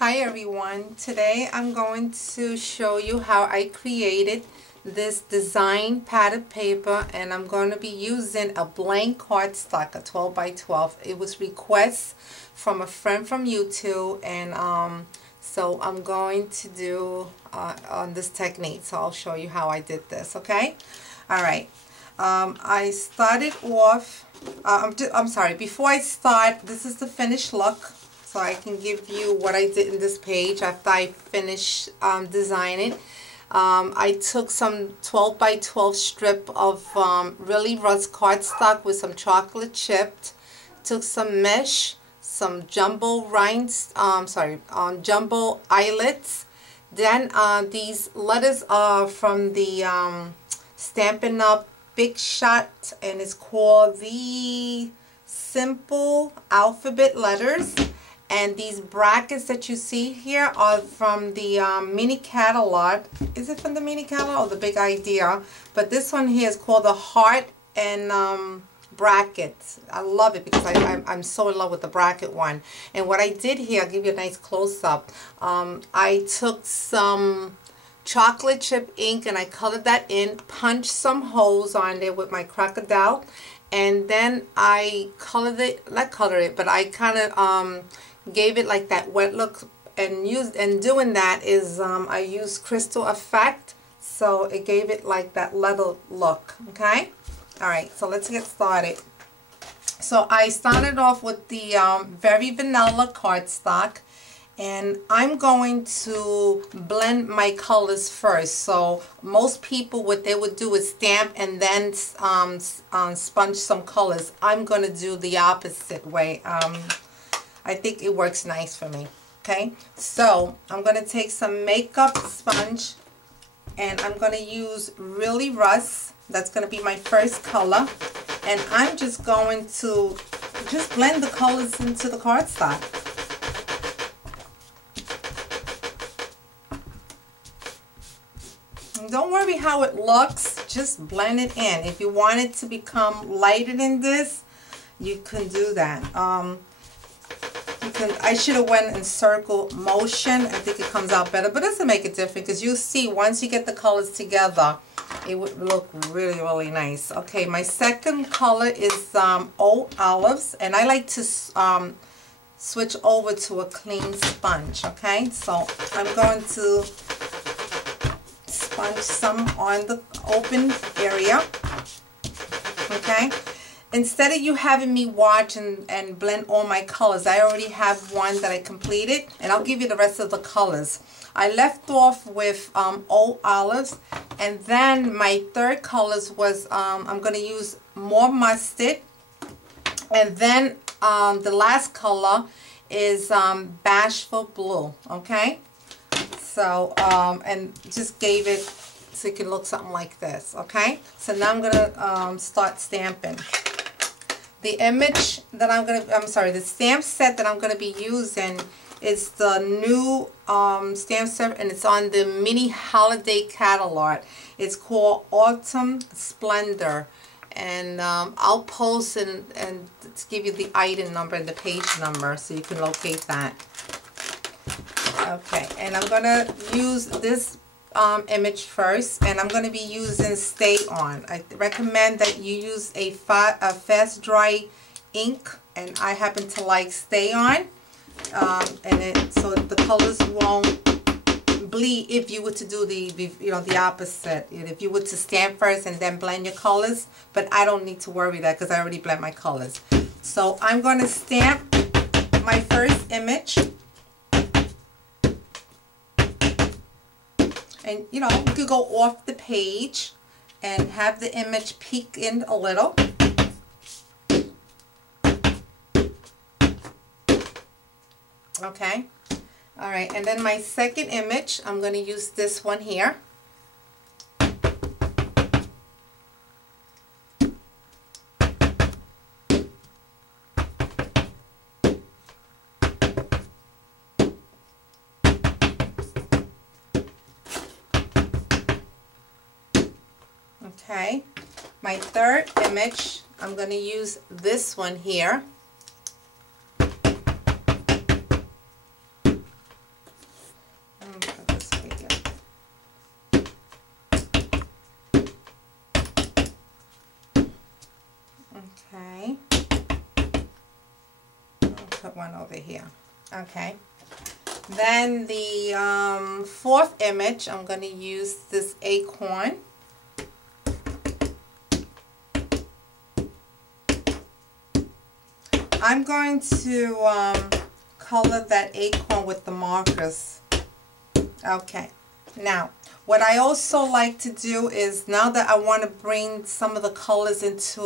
Hi everyone, today I'm going to show you how I created this design padded paper, and I'm going to be using a blank cardstock, a 12 by 12. It was request from a friend from YouTube, and so I'm going to do on this technique. So I'll show you how I did this, okay? Alright, I started off, I'm sorry, before I start, this is the finished look. So I can give you what I did in this page after I finished designing. I took some 12 by 12 strip of really rust cardstock with some chocolate chipped. Took some mesh, some jumbo jumbo eyelets. Then these letters are from the Stampin' Up! Big Shot, and it's called the Simple Alphabet Letters. And these brackets that you see here are from the mini catalog. Is it from the mini catalog or the Big Idea? But this one here is called the Heart and Brackets. I love it because I'm so in love with the bracket one. And what I did here, I'll give you a nice close-up. I took some chocolate chip ink and I colored that in, punched some holes on there with my crocodile, and then I colored it, not colored it, but I kind of gave it like that wet look, and doing that is I used Crystal Effect, so it gave it like that leather look. Okay, alright, so let's get started. So I started off with the very vanilla cardstock, and I'm going to blend my colors first. So most people, what they would do is stamp and then sponge some colors. I'm going to do the opposite way. I think it works nice for me. Okay, so I'm going to take some makeup sponge, and I'm going to use Really Rust. That's going to be my first color, and I'm just going to blend the colors into the cardstock. And don't worry how it looks, just blend it in. If you want it to become lighter than this, you can do that. I should have went in circle motion. I think it comes out better, but it doesn't make a difference because you see once you get the colors together, it would look really, really nice. Okay, my second color is Old Olives, and I like to switch over to a clean sponge. Okay, so I'm going to sponge some on the open area. Okay. Instead of you having me watch and blend all my colors, I already have one that I completed, and I'll give you the rest of the colors. I left off with Old Olives, and then my third colors was, I'm going to use more mustard, and then the last color is Bashful Blue, okay? So, and just gave it so it can look something like this, okay? So now I'm going to start stamping. The image that the stamp set that I'm going to be using is the new stamp set, and it's on the mini holiday catalog. It's called Autumn Splendor, and I'll post and give you the item number and the page number so you can locate that. Okay, and I'm going to use this image first, and I'm going to be using Stay On. I recommend that you use a fast dry ink, and I happen to like Stay On, so the colors won't bleed if you were to do the opposite. If you were to stamp first and then blend your colors, but I don't need to worry that because I already blend my colors. So I'm going to stamp my first image. And you could go off the page and have the image peek in a little. Okay. Alright, and then my second image, I'm going to use this one here. Okay, my third image, I'm going to use this one here. one over here. Okay. Then the fourth image, I'm going to use this acorn. I'm going to color that acorn with the markers. Okay. Now, what I also like to do is, now that I want to bring some of the colors into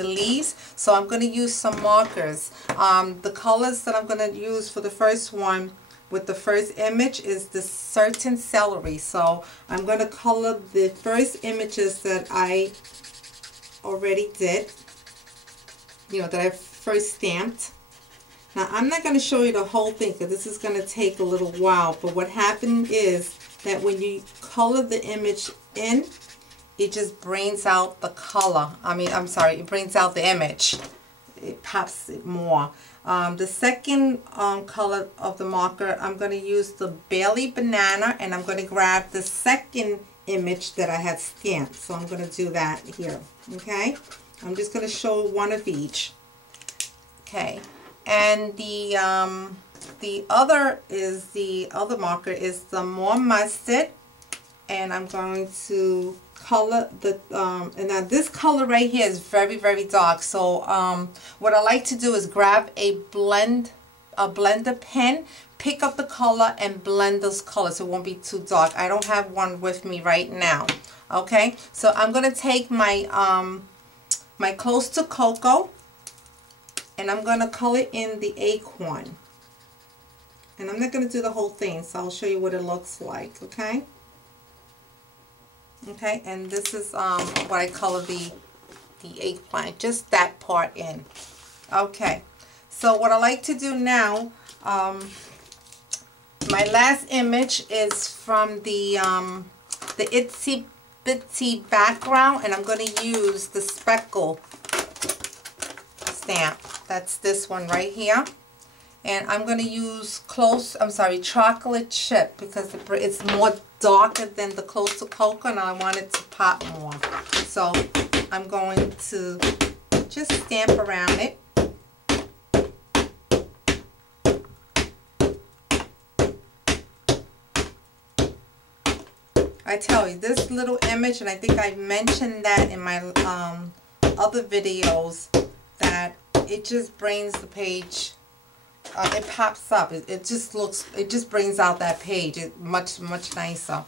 the leaves, so I'm going to use some markers. The colors that I'm going to use for the first one with the first image is the certain celery. So I'm going to color the first images that I already did, you know, that I first stamped. Now I'm not going to show you the whole thing because this is going to take a little while, but what happened is that when you color the image in, it just brings out the color. It brings out the image. It pops it more. The second color of the marker, I'm going to use the Bailey Banana, and I'm going to grab the second image that I had stamped. So I'm going to do that here. Okay? I'm just going to show one of each. Okay. And the other marker is the More Mustard, and I'm going to color the and now this color right here is very, very dark. So what I like to do is grab a blender pen, pick up the color and blend those colors so it won't be too dark. I don't have one with me right now. Okay, so I'm gonna take my my Close to Cocoa, and I'm gonna color in the acorn. And I'm not going to do the whole thing, so I'll show you what it looks like, okay? Okay, and this is what I color the eggplant, just that part in. Okay, so what I like to do now, my last image is from the Itsy Bitsy background, and I'm going to use the speckle stamp. That's this one right here. And I'm going to use chocolate chip because it's more darker than the Close to Cocoa, and I want it to pop more. So I'm going to just stamp around it. I tell you, this little image, and I think I mentioned that in my other videos, that it just brings the page. It pops up. It just brings out that page. It's much nicer.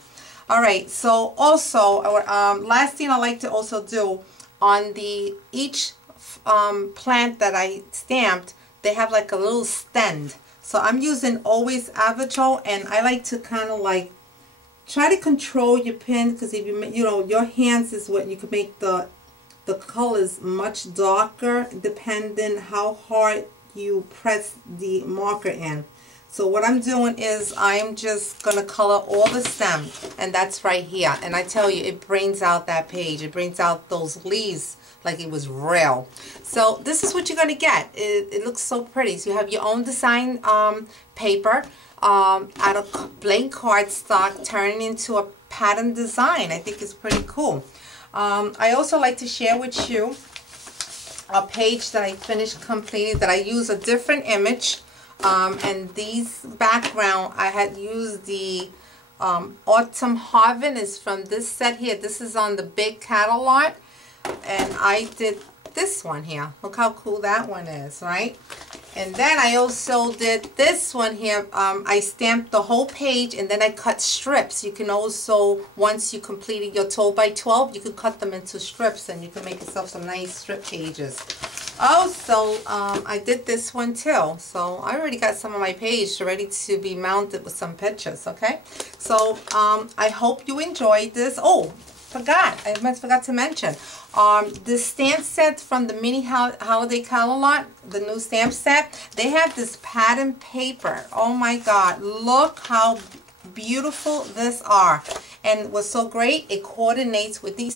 All right. So also, last thing I like to also do on each plant that I stamped, they have like a little stand. So I'm using Always Avoco, and I like to kind of like try to control your pen, because if you know, your hands is what you can make the colors much darker depending how hard you press the marker in. So what I'm doing is I'm just going to color all the stem, and that's right here. And I tell you, it brings out that page. It brings out those leaves like it was real. So this is what you're going to get. It looks so pretty. So you have your own design paper out of blank cardstock, turning into a pattern design. I think it's pretty cool. I also like to share with you a page that I finished completed, that I use a different image, and these background I had used the Autumn Harvest is from this set here. This is on the big catalog, and I did this one here. Look how cool that one is, right? And then I also did this one here. I stamped the whole page, and then I cut strips. You can also, once you completed your 12 by 12, you can cut them into strips, and you can make yourself some nice strip pages. Also, I did this one too. So I already got some of my page ready to be mounted with some pictures, okay? So I hope you enjoyed this. Oh, I forgot to mention. The stamp set from the mini holiday catalog, the new stamp set, they have this pattern paper. Oh my God, look how beautiful this are. And what's so great, it coordinates with these